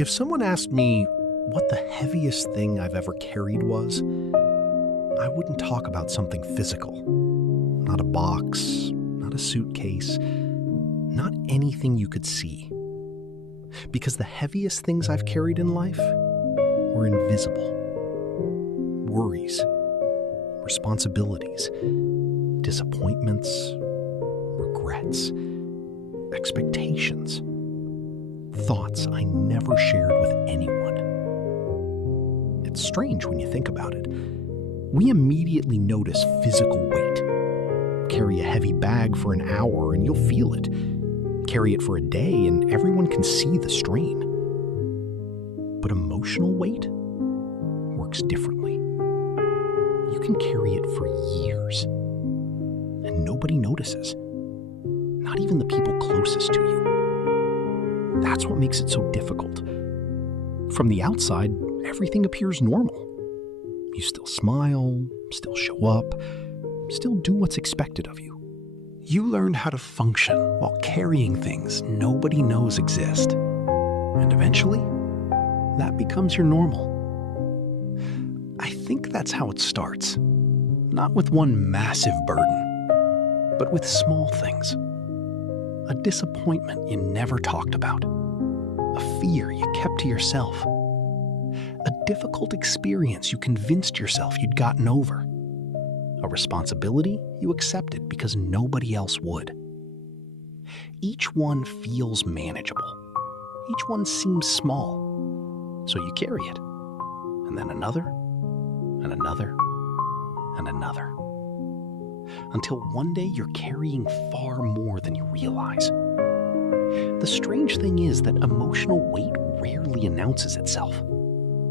If someone asked me what the heaviest thing I've ever carried was, I wouldn't talk about something physical. Not a box, not a suitcase, not anything you could see. Because the heaviest things I've carried in life were invisible. Worries, responsibilities, disappointments, regrets, expectations, thoughts I never shared with anyone. It's strange when you think about it. We immediately notice physical weight. Carry a heavy bag for an hour and you'll feel it. Carry it for a day and everyone can see the strain. But emotional weight works differently. You can carry it for years and nobody notices. Not even the people closest to you. That's what makes it so difficult. From the outside, everything appears normal. You still smile, still show up, still do what's expected of you. You learned how to function while carrying things nobody knows exist. And eventually, that becomes your normal. I think that's how it starts. Not with one massive burden, but with small things. A disappointment you never talked about. A fear you kept to yourself. A difficult experience you convinced yourself you'd gotten over. A responsibility you accepted because nobody else would. Each one feels manageable. Each one seems small. So you carry it. And then another, and another, and another. Until one day you're carrying far more than you realize. The strange thing is that emotional weight rarely announces itself.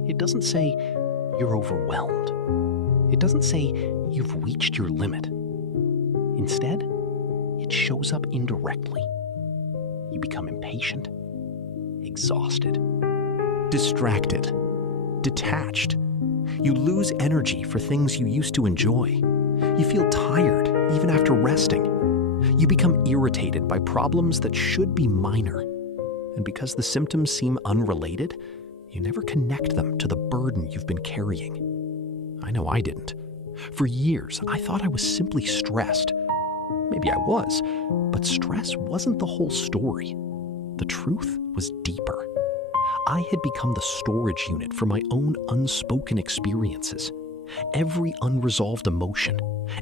It doesn't say you're overwhelmed. It doesn't say you've reached your limit. Instead, it shows up indirectly. You become impatient, exhausted, distracted, detached. You lose energy for things you used to enjoy. You feel tired even after resting. You become irritated by problems that should be minor. And because the symptoms seem unrelated, you never connect them to the burden you've been carrying. I know I didn't. For years, I thought I was simply stressed. Maybe I was, but stress wasn't the whole story. The truth was deeper. I had become the storage unit for my own unspoken experiences. Every unresolved emotion,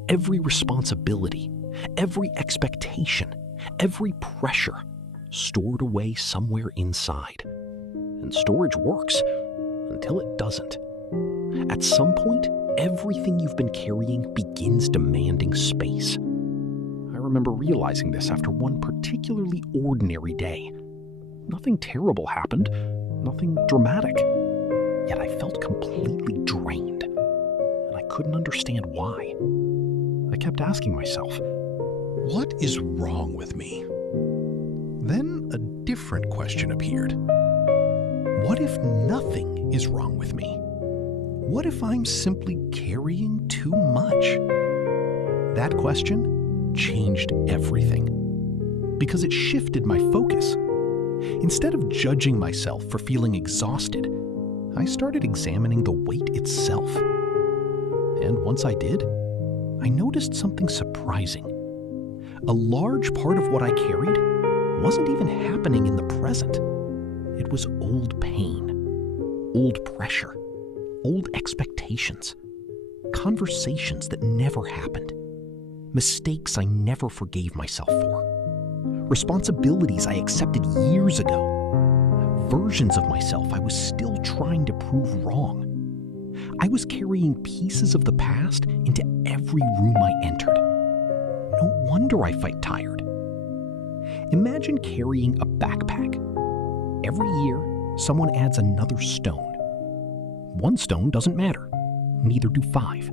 every responsibility, every expectation, every pressure stored away somewhere inside. And storage works until it doesn't. At some point, everything you've been carrying begins demanding space. I remember realizing this after one particularly ordinary day. Nothing terrible happened, nothing dramatic. Yet I felt completely drained, and I couldn't understand why. I kept asking myself, what is wrong with me? Then a different question appeared. What if nothing is wrong with me? What if I'm simply carrying too much? That question changed everything because it shifted my focus. Instead of judging myself for feeling exhausted, I started examining the weight itself. And once I did, I noticed something surprising. A large part of what I carried wasn't even happening in the present. It was old pain, old pressure, old expectations, conversations that never happened, mistakes I never forgave myself for, responsibilities I accepted years ago, versions of myself I was still trying to prove wrong. I was carrying pieces of the past into every room I entered. No wonder I fight tired. Imagine carrying a backpack. Every year, someone adds another stone. One stone doesn't matter, neither do 5.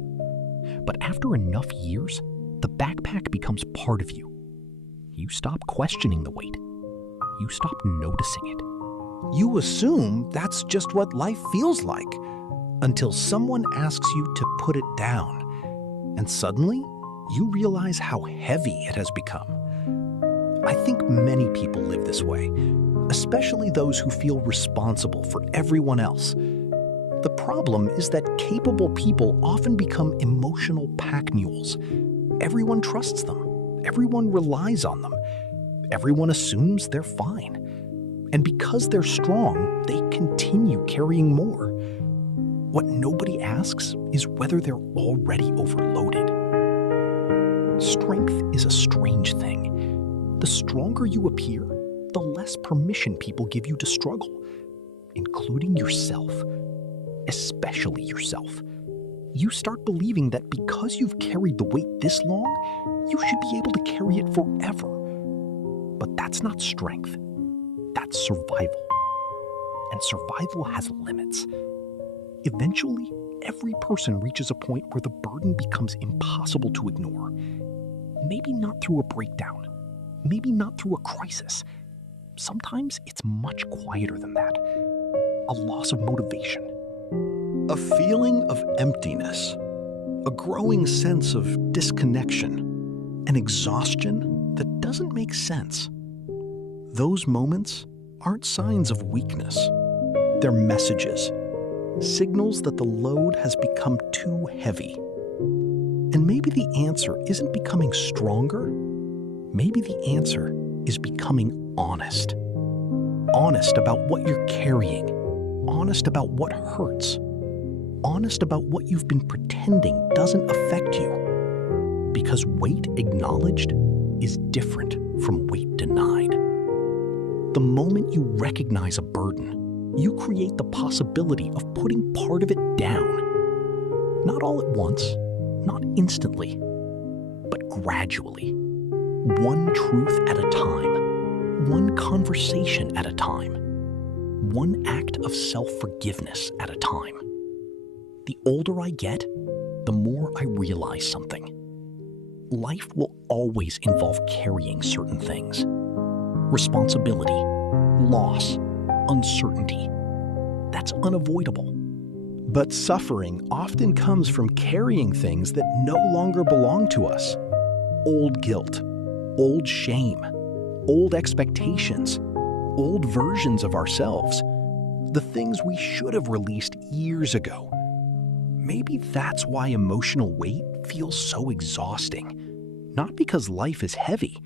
But after enough years, the backpack becomes part of you. You stop questioning the weight. You stop noticing it. You assume that's just what life feels like, until someone asks you to put it down. And suddenly, you realize how heavy it has become. I think many people live this way. especially those who feel responsible for everyone else. The problem is that capable people often become emotional pack mules. Everyone trusts them. Everyone relies on them. Everyone assumes they're fine. And because they're strong, they continue carrying more. What nobody asks is whether they're already overloaded. Strength is a strange thing. The stronger you appear, the less permission people give you to struggle, including yourself, especially yourself. You start believing that because you've carried the weight this long, you should be able to carry it forever. But that's not strength. That's survival. And survival has limits. Eventually, every person reaches a point where the burden becomes impossible to ignore. Maybe not through a breakdown. Maybe not through a crisis. Sometimes it's much quieter than that. A loss of motivation. A feeling of emptiness. A growing sense of disconnection. An exhaustion that doesn't make sense. Those moments aren't signs of weakness. They're messages. Signals that the load has become too heavy. And maybe the answer isn't becoming stronger. Maybe the answer is becoming honest. Honest about what you're carrying. Honest about what hurts. Honest about what you've been pretending doesn't affect you. Because weight acknowledged is different from weight denied. The moment you recognize a burden, you create the possibility of putting part of it down. Not all at once, not instantly, but gradually. One truth at a time, one conversation at a time, one act of self-forgiveness at a time. The older I get, the more I realize something. Life will always involve carrying certain things. Responsibility, loss, uncertainty. That's unavoidable. But suffering often comes from carrying things that no longer belong to us. Old guilt, old shame, old expectations, old versions of ourselves. The things we should have released years ago. Maybe that's why emotional weight feels so exhausting. Not because life is heavy,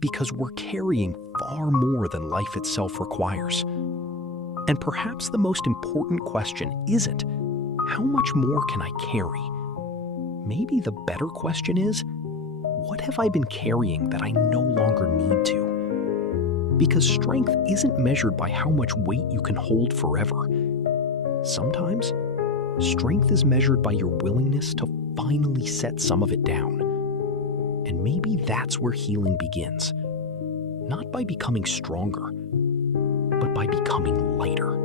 because we're carrying far more than life itself requires. And perhaps the most important question isn't, how much more can I carry? Maybe the better question is, what have I been carrying that I no longer need to? Because strength isn't measured by how much weight you can hold forever. Sometimes, strength is measured by your willingness to finally set some of it down. And maybe that's where healing begins. Not by becoming stronger, but by becoming lighter.